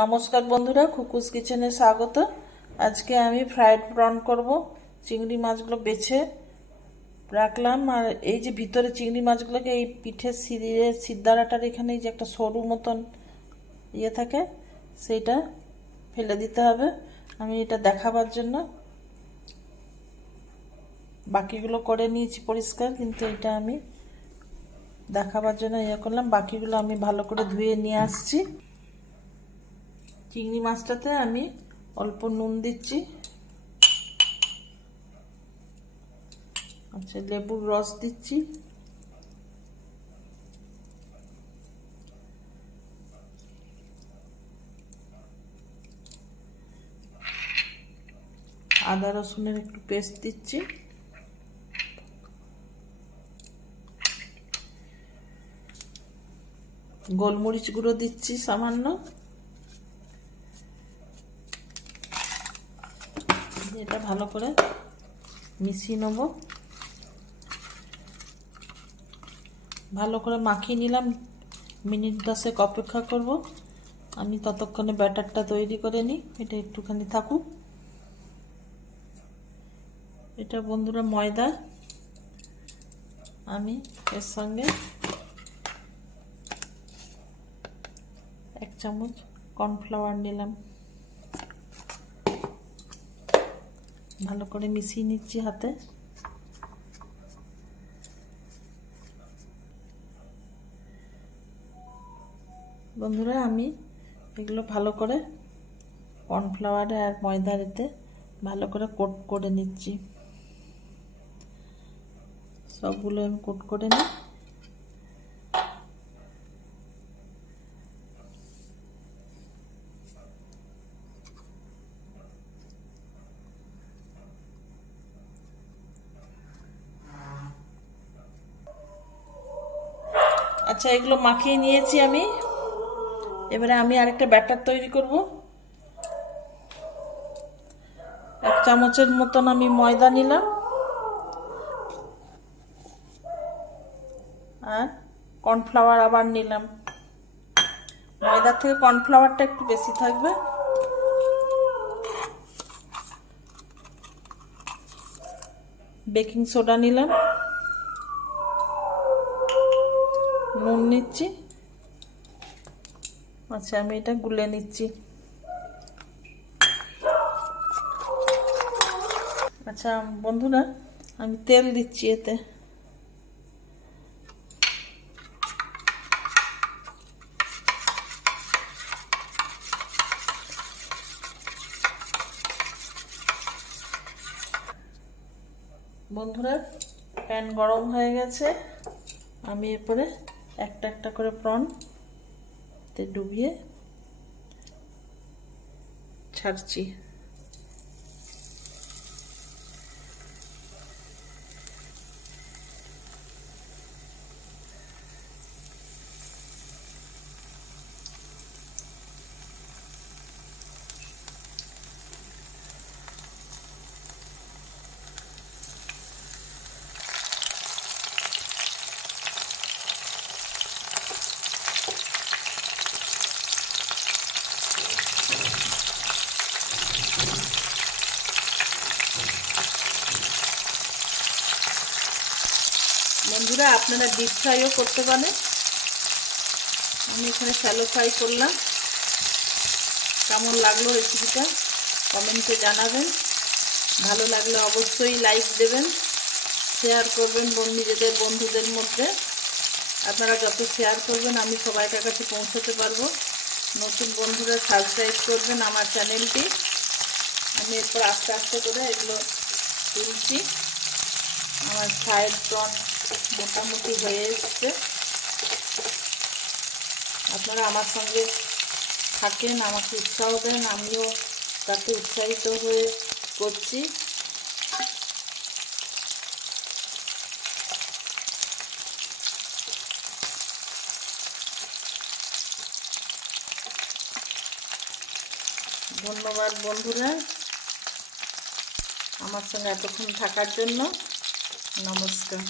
নমস্কার বন্ধুরা, খুকুস কিচেনে স্বাগত। আজকে আমি ফ্রাইড প্রন করব। চিংড়ি মাছগুলো বেছে রাখলাম, আর এই যে ভিতরে চিংড়ি মাছগুলোকে এই পিঠের সিদ্ধারাটার এখানে এই যে একটা সরু মতন ইয়ে থাকে, সেইটা ফেলে দিতে হবে। আমি এটা দেখাবার জন্য বাকিগুলো করে নিয়েছি পরিষ্কার, কিন্তু এটা আমি দেখাবার জন্য ইয়ে করলাম। বাকিগুলো আমি ভালো করে ধুয়ে নিয়ে আসছি। চিংড়ি মাছটাতে আমি অল্প নুন দিচ্ছি, আচ্ছা লেবুর রস দিচ্ছি, আদা রসুনের একটু পেস্ট দিচ্ছি, গোলমরিচ গুঁড়ো দিচ্ছি সামান্য, এটা ভালো করে মিশিয়ে নেব। ভালো করে মাখিয়ে নিলাম, মিনিট 10 অপেক্ষা করব। আমি ততক্ষণে ব্যাটারটা তৈরি করে নিই, এটা একটুখানি থাকুক। এটা বন্ধুরা ময়দা, আমি এর সঙ্গে 1 চামচ কর্নফ্লাওয়ার নিলাম, ভালো করে মিশিয়ে নিচ্ছি হাতে। বন্ধুরা আমি এগুলো ভালো করে কর্নফ্লাওয়ারে আর ময়দার এতে ভালো করে কোট করে নিচ্ছি। সবগুলো আমি কোট করে নিই। আচ্ছা এগুলো মাখিয়ে নিয়েছি আমি। এবারে আমি আরেকটা ব্যাটার তৈরি করব। 1 চামচের মতন আমি ময়দা নিলাম, আর কর্নফ্লাওয়ার আবার নিলাম। ময়দার থেকে কর্নফ্লাওয়ারটা একটু বেশি থাকবে। বেকিং সোডা নিলাম, নুন নিচ্ছি। আচ্ছা আমি এটা গুলে নিচ্ছি। আচ্ছা বন্ধুরা আমি তেল দিচ্ছি এতে। বন্ধুরা প্যান গরম হয়ে গেছে, আমি এরপরে একটা একটা করে প্রন তে ডুবিয়ে ছাড়ছি। বন্ধুরা আপনারা ডিপ ফ্রাইও করতে পারেন, আমি এখানে শ্যালো ফ্রাই করলাম। কেমন লাগলো রেসিপিটা কমেন্টে জানাবেন। ভালো লাগলে অবশ্যই লাইক দেবেন, শেয়ার করবেন নিজেদের বন্ধুদের মধ্যে। আপনারা যত শেয়ার করবেন আমি সবাইকার কাছে পৌঁছাতে পারবো। নতুন বন্ধুরা সাবস্ক্রাইব করবেন আমার চ্যানেলটি। আমি এরপর আস্তে আস্তে করে এগুলো তুলছি। আমার ফ্রাইড প্রন মোটামুটি হয়ে এসছে। আপনারা আমার সঙ্গে থাকেন, আমাকে উৎসাহ দেন, আমিও তাতে উৎসাহিত হয়ে করছি। ধন্যবাদ বন্ধুরা আমার সঙ্গে এতক্ষণ থাকার জন্য। নমস্কার।